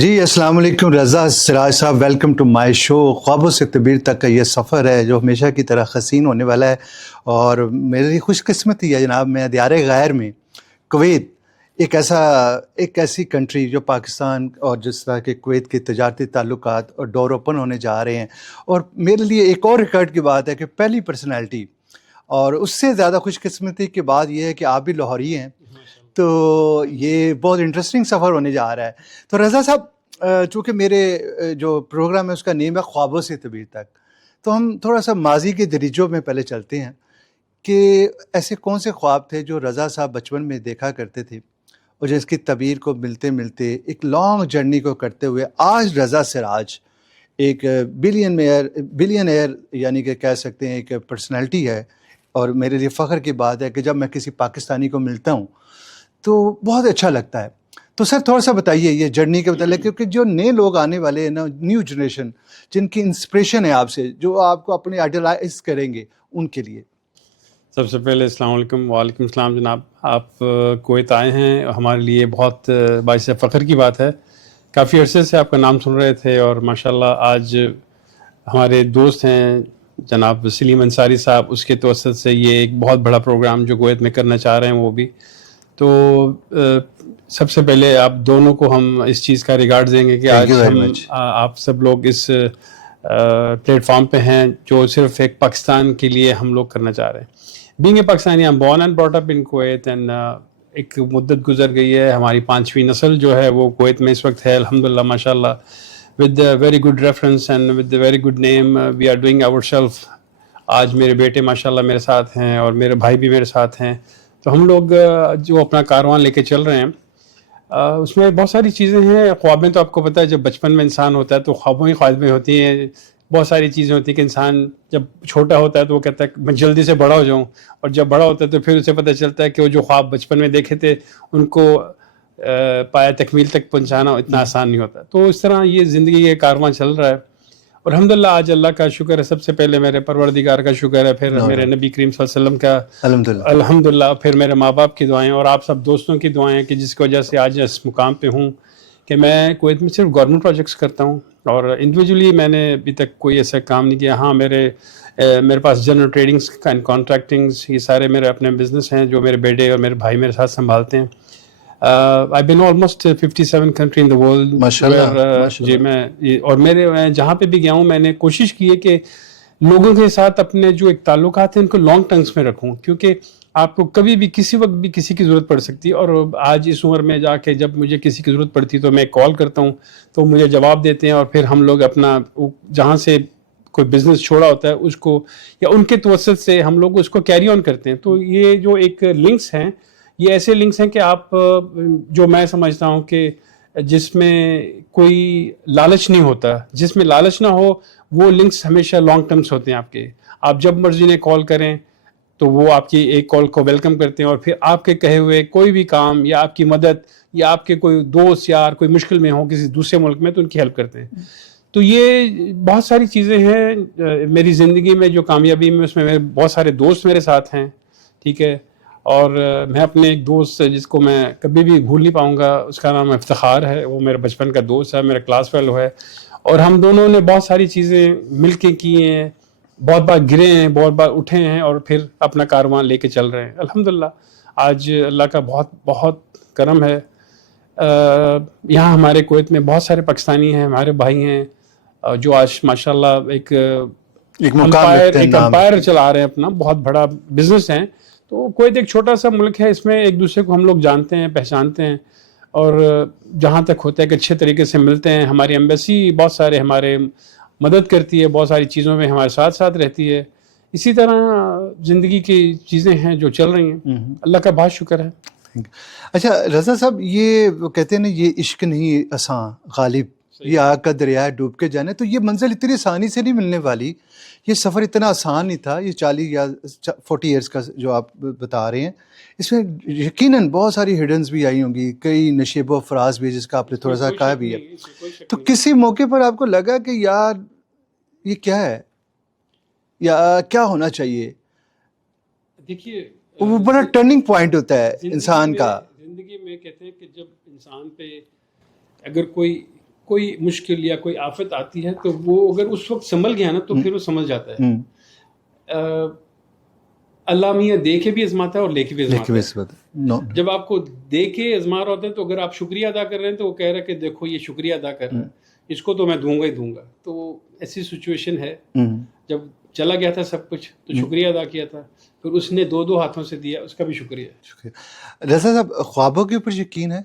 جی السلام علیکم، رضا سراج صاحب، ویلکم ٹو مائی شو۔ خوابوں سے تعبیر تک کا یہ سفر ہے جو ہمیشہ کی طرح حسین ہونے والا ہے، اور میرے لیے خوش قسمتی ہے جناب، میں دیار غیر میں کویت، ایک ایسی کنٹری جو پاکستان اور جس طرح کے کویت کے تجارتی تعلقات اور ڈور اوپن ہونے جا رہے ہیں، اور میرے لیے ایک اور ریکارڈ کی بات ہے کہ پہلی پرسنالٹی، اور اس سے زیادہ خوش قسمتی کی بات یہ ہے کہ آپ بھی لاہوری ہیں، تو یہ بہت انٹرسٹنگ سفر ہونے جا رہا ہے۔ تو رضا صاحب، چونکہ میرے جو پروگرام ہے اس کا نیم ہے خوابوں سے تعبیر تک، تو ہم تھوڑا سا ماضی کے دریچوں میں پہلے چلتے ہیں کہ ایسے کون سے خواب تھے جو رضا صاحب بچپن میں دیکھا کرتے تھے، اور جس کی تعبیر کو ملتے ملتے ایک لانگ جرنی کو کرتے ہوئے آج رضا سراج ایک بلین ایئر یعنی کہ کہہ سکتے ہیں ایک پرسنالٹی ہے، اور میرے لیے فخر کی بات ہے کہ جب میں کسی پاکستانی کو ملتا ہوں تو بہت اچھا لگتا ہے۔ تو سر تھوڑا سا بتائیے یہ جرنی کے متعلق، کیونکہ جو نئے لوگ آنے والے ہیں نا، نیو جنریشن جن کی انسپریشن ہے آپ سے، جو آپ کو اپنی آئیڈیلائز کریں گے، ان کے لیے۔ سب سے پہلے السلام علیکم۔ وعلیکم السلام جناب، آپ کویت آئے ہیں، ہمارے لیے بہت باعث فخر کی بات ہے۔ کافی عرصے سے آپ کا نام سن رہے تھے، اور ماشاءاللہ آج ہمارے دوست ہیں جناب سلیم انصاری صاحب، اس کے توسط سے یہ ایک بہت بڑا پروگرام جو کویت میں کرنا چاہ رہے ہیں وہ بھی تو سب سے پہلے آپ دونوں کو ہم اس چیز کا ریگارڈ دیں گے کہ آج ہم آپ سب لوگ اس پلیٹ فارم پہ ہیں جو صرف ایک پاکستان کے لیے ہم لوگ کرنا چاہ رہے ہیں۔ Being a Pakistani, I'm born and brought up in Kuwait and ایک مدت گزر گئی ہے، ہماری 5ویں نسل جو ہے وہ کویت میں اس وقت ہے الحمدللہ ماشاءاللہ، with a very good reference and with a very good name we are doing ourselves۔ آج میرے بیٹے ماشاءاللہ میرے ساتھ ہیں اور میرے بھائی بھی میرے ساتھ ہیں، تو ہم لوگ جو اپنا کاروان لے کے چل رہے ہیں اس میں بہت ساری چیزیں ہیں۔ خوابیں تو آپ کو پتہ ہے جب بچپن میں انسان ہوتا ہے تو خوابوں ہی خوابیں ہوتی ہیں، بہت ساری چیزیں ہوتی ہیں کہ انسان جب چھوٹا ہوتا ہے تو وہ کہتا ہے میں جلدی سے بڑا ہو جاؤں، اور جب بڑا ہوتا ہے تو پھر اسے پتہ چلتا ہے کہ وہ جو خواب بچپن میں دیکھے تھے ان کو پایا تکمیل تک پہنچانا اتنا آسان نہیں ہوتا۔ تو اس طرح یہ زندگی کا کارواں چل رہا ہے، اور الحمدللہ آج اللہ کا شکر ہے، سب سے پہلے میرے پروردگار کا شکر ہے، پھر میرے نبی کریم صلی اللہ علیہ وسلم کا الحمدللہ، پھر میرے ماں باپ کی دعائیں اور آپ سب دوستوں کی دعائیں کہ جس کی وجہ سے آج اس مقام پہ ہوں کہ میں کویت میں صرف گورنمنٹ پروجیکٹس کرتا ہوں، اور انڈیویجولی میں نے ابھی تک کوئی ایسا کام نہیں کیا۔ ہاں میرے پاس جنرل ٹریڈنگس اینڈ کانٹریکٹنگس، یہ سارے میرے اپنے بزنس ہیں جو میرے بیٹے اور میرے بھائی میرے ساتھ سنبھالتے ہیں۔ I've been almost 57 country in the world جی میں اور میں جہاں پہ بھی گیا ہوں میں نے کوشش کی ہے کہ لوگوں کے ساتھ اپنے جو ایک تعلقات ہیں ان کو لانگ ٹرمس میں رکھوں، کیونکہ آپ کو کبھی بھی کسی وقت بھی کسی کی ضرورت پڑ سکتی ہے، اور آج اس عمر میں جا کے جب مجھے کسی کی ضرورت پڑتی تو میں کال کرتا ہوں تو مجھے جواب دیتے ہیں، اور پھر ہم لوگ اپنا جہاں سے کوئی بزنس چھوڑا ہوتا ہے اس کو یا ان کے توسط سے ہم لوگ اس کو کیری آن کرتے ہیں۔ تو یہ جو ایک لنکس ہیں، یہ ایسے لنکس ہیں کہ آپ جو میں سمجھتا ہوں کہ جس میں کوئی لالچ نہیں ہوتا، جس میں لالچ نہ ہو، وہ لنکس ہمیشہ لانگ ٹرمس ہوتے ہیں۔ آپ جب مرضی نے کال کریں تو وہ آپ کی ایک کال کو ویلکم کرتے ہیں، اور پھر آپ کے کہے ہوئے کوئی بھی کام یا آپ کی مدد یا آپ کے کوئی دوست یار کوئی مشکل میں ہو کسی دوسرے ملک میں تو ان کی ہیلپ کرتے ہیں۔ تو یہ بہت ساری چیزیں ہیں میری زندگی میں جو کامیابی میں، اس میں میرے بہت سارے دوست میرے ساتھ ہیں، ٹھیک ہے، اور میں اپنے ایک دوست جس کو میں کبھی بھی بھول نہیں پاؤں گا، اس کا نام افتخار ہے، وہ میرے بچپن کا دوست ہے، میرا کلاس فیلو ہے، اور ہم دونوں نے بہت ساری چیزیں مل کے کی ہیں، بہت بار گرے ہیں، بہت بار اٹھے ہیں، اور پھر اپنا کاروان لے کے چل رہے ہیں الحمدللہ۔ آج اللہ کا بہت بہت کرم ہے، یہاں ہمارے کویت میں بہت سارے پاکستانی ہیں، ہمارے بھائی ہیں جو آج ماشاءاللہ ایک امپائر چلا رہے ہیں، اپنا بہت بڑا بزنس ہے۔ تو کویت ایک چھوٹا سا ملک ہے، اس میں ایک دوسرے کو ہم لوگ جانتے ہیں، پہچانتے ہیں، اور جہاں تک ہوتا ہے کہ اچھے طریقے سے ملتے ہیں۔ ہماری ایمبیسی بہت سارے ہمارے مدد کرتی ہے، بہت ساری چیزوں میں ہمارے ساتھ ساتھ رہتی ہے۔ اسی طرح زندگی کی چیزیں ہیں جو چل رہی ہیں، اللہ کا بہت شکر ہے۔ اچھا رضا صاحب، یہ کہتے ہیں نا یہ عشق نہیں اساں غالب، یہ آگ کا دریا ڈوب کے جانے، تو یہ منزل اتنی آسانی سے نہیں ملنے والی، یہ سفر اتنا آسان نہیں تھا، یہ 40 یا 40 ایئرس کا جو آپ بتا رہے ہیں، اس میں یقیناً بہت ساری ہڈنز بھی آئی ہوں گی، کئی نشیب و فراز بھی، جس کا آپ نے تھوڑا سا کہا بھی ہے۔ تو کسی موقع پر آپ کو لگا کہ یار یہ کیا ہے یا کیا ہونا چاہیے؟ دیکھیے وہ بڑا ٹرننگ پوائنٹ ہوتا ہے انسان کا زندگی میں۔ کہتے ہیں کہ جب انسان پہ اگر کوئی کوئی مشکل یا کوئی آفت آتی ہے تو وہ اگر اس وقت سنبھل گیا نا تو پھر وہ سمجھ جاتا ہے. اللہ میاں دے کے بھی آزماتا ہے اور لے کے بھی آزماتا ہے. جب آپ کو دے کے آزما رہا ہوتا ہے تو اگر آپ شکریہ ادا کر رہے ہیں تو وہ کہہ رہا ہے کہ دیکھو یہ شکریہ ادا کر رہا ہے, اس کو تو میں دوں گا ہی دوں گا. تو ایسی سچویشن ہے. جب چلا گیا تھا سب کچھ تو شکریہ ادا کیا تھا, پھر اس نے دو ہاتھوں سے دیا, اس کا بھی شکریہ. رضا صاحب, خوابوں کے اوپر یقین ہے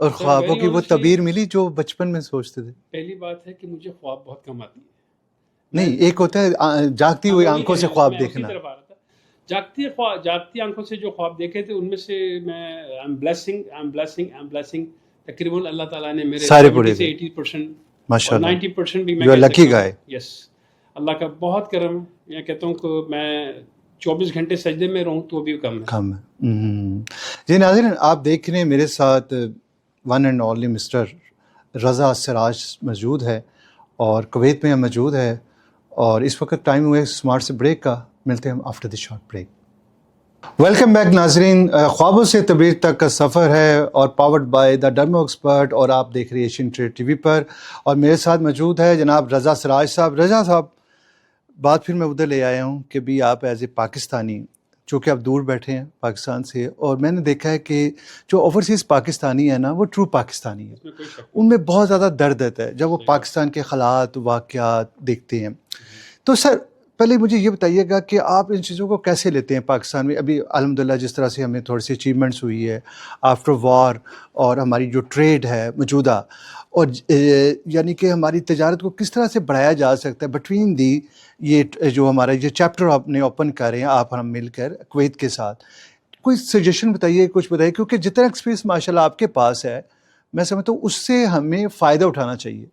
اور خوابوں کی وہ تعبیر ملی جو بچپن میں سوچتے تھے؟ پہلی بات ہے کہ مجھے خواب بہت کم آتی ہے. نہیں, ایک ہوتا ہے جاگتی ہوئی آنکھوں سے خواب دیکھنا. جاگتی آنکھوں سے جو خواب دیکھے تھے ان میں سے میں تقریباً اللہ تعالیٰ نے میرے سارے پورے 80% ماشاءاللہ 90% بھی میں یو آر لکی گائے. یس, اللہ کا بہت کرم ہے. میں کہتا ہوں کہ میں 24 گھنٹے سجدے میں رہوں تو بھی کم ہے. جی ناظرین, آپ دیکھ رہے ہیں میرے ساتھ ون اینڈ اونلی مسٹر رضا سراج موجود ہے اور کویت میں موجود ہے, اور اس وقت ٹائم ہوئے اسمارٹ سے بریک کا. ملتے ہیں ہم after the short break. Welcome back ناظرین, خوابوں سے تعبیر تک کا سفر ہے اور پاورڈ بائی دا ڈرمو ایکسپرٹ, اور آپ دیکھ رہے ہیں ایشین ٹریڈ ٹی وی پر, اور میرے ساتھ موجود ہے جناب رضا سراج صاحب. رضا صاحب, بات پھر میں ادھر لے آیا ہوں کہ بھی آپ ایز اے پاکستانی, چونکہ آپ دور بیٹھے ہیں پاکستان سے, اور میں نے دیکھا ہے کہ جو اوورسیز پاکستانی ہے نا وہ ٹرو پاکستانی ہے. ان میں بہت زیادہ درد ہے جب وہ پاکستان کے حالات واقعات دیکھتے ہیں. تو سر پہلے مجھے یہ بتائیے گا کہ آپ ان چیزوں کو کیسے لیتے ہیں پاکستان میں؟ ابھی الحمدللہ جس طرح سے ہمیں تھوڑی سی اچیومنٹس ہوئی ہے آفٹر وار, اور ہماری جو ٹریڈ ہے موجودہ, اور یعنی کہ ہماری تجارت کو کس طرح سے بڑھایا جا سکتا ہے بٹوین دی, یہ جو ہمارا یہ چیپٹر آپ نے اوپن کر رہے ہیں آپ ہم مل کر کویت کے ساتھ, کوئی سجیشن بتائیے, کچھ بتائیے, کیونکہ جتنا ایکسپیرینس ماشاءاللہ آپ کے پاس ہے میں سمجھتا ہوں اس سے ہمیں فائدہ اٹھانا چاہیے.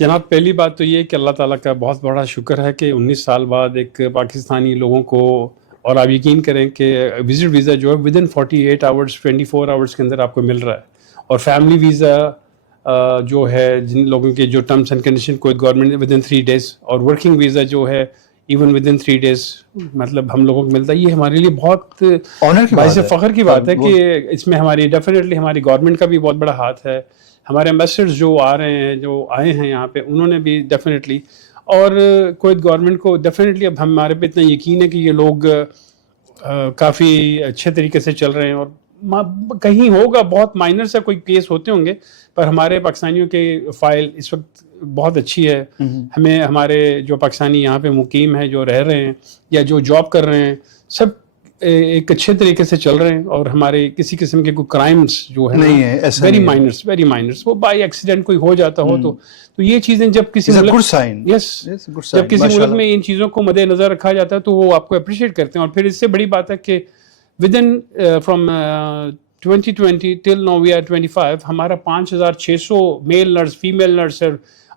جناب, پہلی بات تو یہ کہ اللہ تعالیٰ کا بہت بڑا شکر ہے کہ 19 سال بعد ایک پاکستانی لوگوں کو, اور آپ یقین کریں کہ وزٹ ویزا جو ہے ودن 48 آورس 24 آورس کے اندر آپ کو مل رہا ہے, اور فیملی ویزا جو ہے جن لوگوں کے جو ٹرمس اینڈ کنڈیشن کوئی گورنمنٹ ودن 3 days, اور ورکنگ ویزا جو ہے ایون ودن 3 days مطلب ہم لوگوں کو ملتا ہے. یہ ہمارے لیے بہت باعث فخر کی بات ہے کہ اس میں ہماری ڈیفینیٹلی ہماری گورنمنٹ کا بھی بہت بڑا ہاتھ ہے. ہمارے ایمبیسڈرز جو آ رہے ہیں, جو آئے ہیں یہاں پہ, انہوں نے بھی ڈیفینیٹلی, اور کویت گورنمنٹ کو ڈیفینیٹلی اب ہمارے پہ اتنا یقین ہے کہ یہ لوگ کافی اچھے طریقے سے چل رہے ہیں. اور کہیں ہوگا بہت مائنر سے کوئی کیس ہوتے ہوں گے, پر ہمارے پاکستانیوں کے فائل اس وقت بہت اچھی ہے. ہمیں ہمارے جو پاکستانی یہاں پہ مقیم ہیں, جو رہ رہے ہیں یا جو جاب کر رہے ہیں, سب ایک اچھے طریقے سے چل رہے ہیں, اور ہمارے کسی قسم کے کوئی کرائمز جو ہے نہیں ہے, ویری مائنرس, وہ بائی ایکسیڈنٹ کوئی ہو جاتا ہو تو یہ چیزیں جب کسی جب کسی ملک میں ان چیزوں کو مد نظر رکھا جاتا ہے تو وہ آپ کو اپریشیٹ کرتے ہیں. اور پھر اس سے بڑی بات ہے کہ ودن from 2020 till know we are 25 ہمارا 5600 میل نرس, فیمیل نرس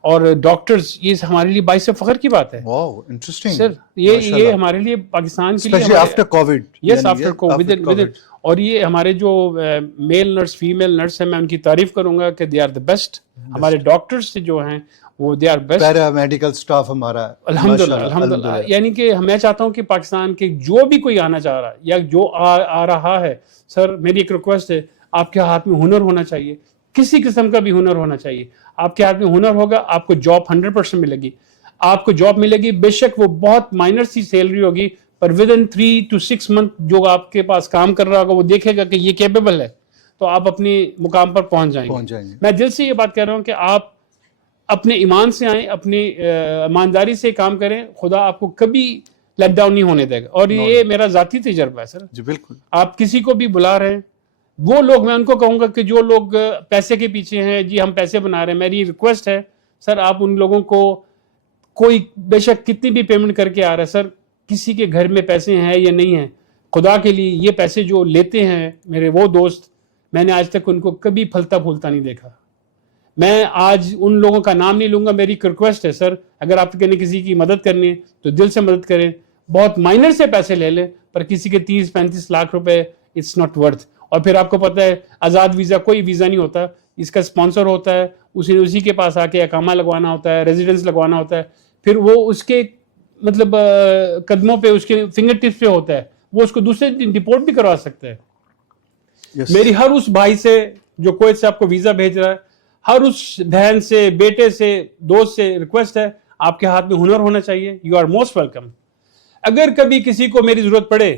اور ڈاکٹرز, یہ ہمارے لیے باعث فخر کی بات ہے. واو انٹرسٹنگ سر, یہ ہمارے لیے پاکستان کے لیے آفٹر کووڈ, یس آفٹر کووڈ, اور یہ ہمارے جو میل نرس فیمیل نرس ہیں, میں ان کی تعریف کروں گا کہ دے آر دا بیسٹ. ہمارے ڈاکٹرز جو ہیں وہ they are best. Paramedical staff ہمارا الحمدللہ. یعنی کہ میں چاہتا ہوں کہ پاکستان کے جو بھی کوئی آنا چاہ رہا ہے یا جو آ رہا ہے, سر میری ایک ریکویسٹ ہے, آپ کے ہاتھ میں ہنر ہونا چاہیے, کسی قسم کا بھی ہنر ہونا چاہیے. آپ کے ہاتھ میں ہنر ہوگا, آپ کو جاب 100% ملے گی. آپ کو جاب ملے گی, بے شک وہ بہت مائنر سی سیلری ہوگی, پر ودن 3 to 6 month جو آپ کے پاس کام کر رہا ہوگا وہ دیکھے گا کہ یہ کیپیبل ہے, تو آپ اپنی مقام پر پہنچ جائیں گے. میں دل سے یہ بات کہہ رہا ہوں کہ آپ اپنے ایمان سے آئیں, اپنی ایمانداری سے کام کریں, خدا آپ کو کبھی لیٹ ڈاؤن نہیں ہونے دے گا. اور یہ میرا ذاتی تجربہ ہے سر. جی بالکل. آپ کسی کو بھی بلا رہے ہیں, وہ لوگ, میں ان کو کہوں گا کہ جو لوگ پیسے کے پیچھے ہیں, جی ہم پیسے بنا رہے ہیں, میری ریکویسٹ ہے سر, آپ ان لوگوں کو کوئی بے شک کتنی بھی پیمنٹ کر کے آ رہا ہے, سر کسی کے گھر میں پیسے ہیں یا نہیں ہیں, خدا کے لیے یہ پیسے جو لیتے ہیں میرے وہ دوست, میں نے آج تک ان کو کبھی پھلتا پھولتا نہیں دیکھا. میں آج ان لوگوں کا نام نہیں لوں گا. میری ریکویسٹ ہے سر, اگر آپ نے کسی کی مدد کرنی ہے تو دل سے مدد کریں. بہت مائنر سے پیسے لے لیں, پر کسی کے 30-35 لاکھ روپے اٹس ناٹ ورتھ. اور پھر آپ کو پتہ ہے آزاد ویزا کوئی ویزا نہیں ہوتا, اس کا اسپانسر ہوتا ہے, اسی کے پاس آ کے اقامہ لگوانا ہوتا ہے, ریزیڈنس لگوانا ہوتا ہے, پھر وہ اس کے مطلب قدموں پہ, اس کے فنگر ٹپس پہ ہوتا ہے, وہ اس کو دوسرے دن ڈپورٹ بھی کروا سکتا ہے. میری ہر اس بھائی سے جو کویت سے آپ کو ویزا بھیج رہا ہے, ہر اس بہن سے، بیٹے سے، دوست سے ریکویسٹ ہے، آپ کے ہاتھ میں ہنر ہونا چاہیے. You are most welcome. اگر کبھی کسی کو میری ضرورت پڑے،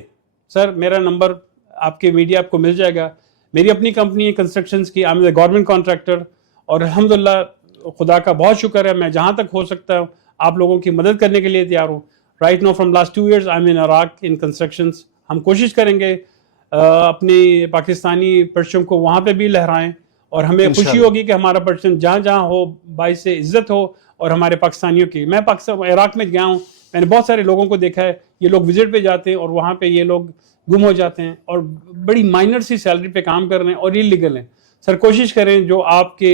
سر میرا نمبر آپ کے میڈیا آپ کو مل جائے گا. میری اپنی کمپنی ہے کنسٹرکشنز کی، I am a government contractor, اور الحمدللہ خدا کا بہت شکر ہے، میں جہاں تک ہو سکتا ہوں آپ لوگوں کی مدد کرنے کے لیے تیار ہوں. Right now from last 2 years I am in Iraq in constructions. ہم کوشش کریں گے اپنی پاکستانی پرچم کو وہاں پہ بھی لہرائیں، اور ہمیں خوشی انشاءاللہ. ہوگی کہ ہمارا پرچم جہاں جہاں ہو باعث عزت ہو، اور ہمارے پاکستانیوں کی. میں عراق میں گیا ہوں، میں نے بہت سارے لوگوں کو دیکھا ہے، یہ لوگ وزٹ پہ جاتے ہیں اور وہاں پہ یہ لوگ گم ہو جاتے ہیں اور بڑی مائنر سی سیلری پہ کام کر رہے ہیں اور انلیگل ہیں. سر کوشش کریں، جو آپ کے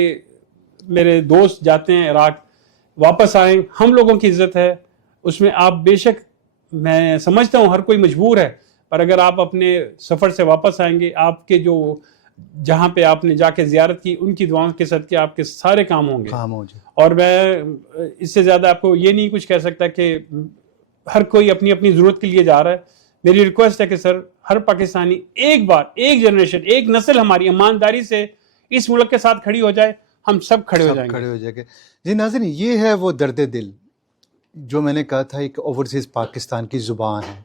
میرے دوست جاتے ہیں عراق واپس آئیں. ہم لوگوں کی عزت ہے اس میں. آپ بے شک، میں سمجھتا ہوں ہر کوئی مجبور ہے، پر اگر آپ اپنے سفر سے واپس آئیں گے، آپ کے جو جہاں پہ آپ نے جا کے زیارت کی، ان کی دعاؤں کے صدقے آپ کے سارے کام ہوں گے. کام ہو جائے. اور میں اس سے زیادہ آپ کو یہ نہیں کچھ کہہ سکتا کہ ہر کوئی اپنی اپنی ضرورت کے لیے جا رہا ہے. میری ریکویسٹ ہے کہ سر ہر پاکستانی ایک بار، ایک جنریشن، ایک نسل ہماری ایمانداری سے اس ملک کے ساتھ کھڑی ہو جائے، ہم سب کھڑے ہو جائیں گے. کھڑے ہو جائیں گے. جی ناظرین، یہ ہے وہ درد دل جو میں نے کہا تھا ایک اوورسیز پاکستان کی زبان ہے.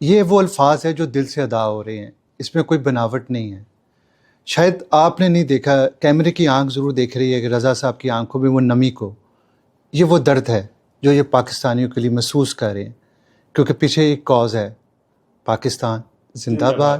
یہ وہ الفاظ ہے جو دل سے ادا ہو رہے ہیں، اس میں کوئی بناوٹ نہیں ہے. شاید آپ نے نہیں دیکھا، کیمرے کی آنکھ ضرور دیکھ رہی ہے کہ رضا صاحب کی آنکھوں میں وہ نمی کو. یہ وہ درد ہے جو یہ پاکستانیوں کے لیے محسوس کر رہے ہیں، کیونکہ پیچھے ایک کاز ہے. پاکستان زندہ باد.